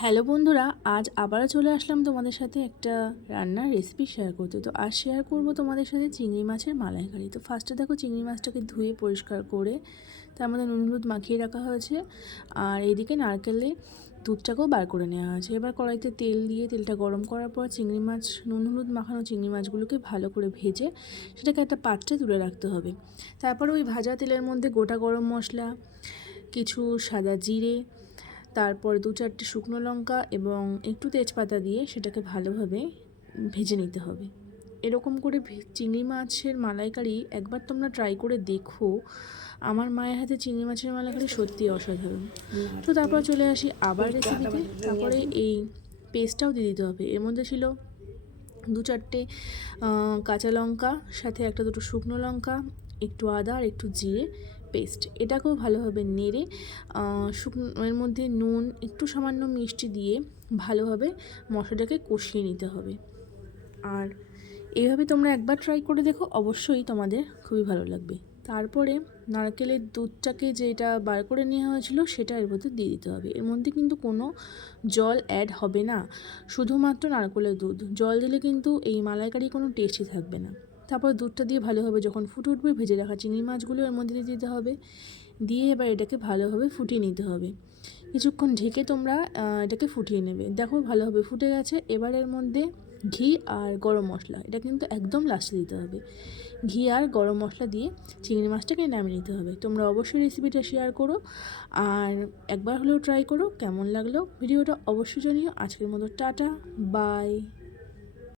Hello বন্ধুরা, আজ আবারও চলে আসলাম তোমাদের সাথে একটা রান্নার রেসিপি শেয়ার করতে। তো আর শেয়ার করব তোমাদের সাথে চিংড়ি মাছের মালাইকারি। তো ফার্স্টে দেখো চিংড়ি মাছটাকে ধুয়ে পরিষ্কার করে তার মধ্যে নুন হলুদ মাখিয়ে রাখা হয়েছে। আর এইদিকে নারকেলে দুধটাকেও বার করে নেওয়া হয়েছে। এবার কড়াইতে তেল দিয়ে তেলটা গরম করার পর চিংড়ি মাছ, নুন হলুদ মাখানো চিংড়ি মাছগুলোকে ভালো করে ভেজে সেটাকে একটা পাত্রে তুলে রাখতে হবে। তারপর ওই ভাজা তেলের মধ্যে গোটা গরম মশলা, কিছু সাদা জিরে তারপর দু চারটে শুকনো লঙ্কা এবং একটু তেজপাতা দিয়ে সেটাকে ভালোভাবে ভেজে নিতে হবে। এরকম করে চিংড়ি মাছের মালাইকারি একবার তোমরা ট্রাই করে দেখো। আমার মায়ের হাতে চিংড়ি মাছের মালাইকারি সত্যি অসাধারণ। তো তারপর চলে আসি আবার রেসিপিতে তারপরে এই পেস্টটাও দিয়ে দিতে হবে। এর মধ্যে ছিল দু চারটে কাঁচা লঙ্কা, সাথে একটা দুটো শুকনো লঙ্কা, একটু আদা আর একটু জিরে পেস্ট। এটাকেও ভালোভাবে নেড়ে এর মধ্যে নুন, একটু সামান্য মিষ্টি দিয়ে ভালোভাবে মশলাটাকে কষিয়ে নিতে হবে। আর এইভাবে তোমরা একবার ট্রাই করে দেখো, অবশ্যই তোমাদের খুবই ভালো লাগবে। তারপরে নারকেলের দুধটাকে যেটা বার করে নেওয়া হয়েছিল, সেটা এর মধ্যে দিয়ে দিতে হবে। এর মধ্যে কিন্তু কোনো জল অ্যাড হবে না, শুধুমাত্র নারকেলের দুধ। জল দিলে কিন্তু এই মালাইকারি কোনো টেস্টই থাকবে না। তারপর দুধটা দিয়ে ভালোভাবে যখন ফুটে উঠবে ভেজে রাখা চিংড়ি মাছগুলো এর মধ্যে দিয়ে দিতে হবে। দিয়ে এবার এটাকে ভালোভাবে ফুটিয়ে নিতে হবে। কিছুক্ষণ ঢেকে তোমরা এটাকে ফুটিয়ে নেবে। দেখো ভালোভাবে ফুটে গেছে। এবার এর মধ্যে ঘি আর গরম মশলা। এটা কিন্তু একদম লাস্টে দিতে হবে। ঘি আর গরম মশলা দিয়ে চিংড়ি মাছটাকে নামিয়ে নিতে হবে। তোমরা অবশ্যই রেসিপিটা শেয়ার করো। আর একবার হলেও ট্রাই করো। কেমন লাগল? ভিডিওটা অবশ্যই জানিও। আজকের মতো টাটা। বাই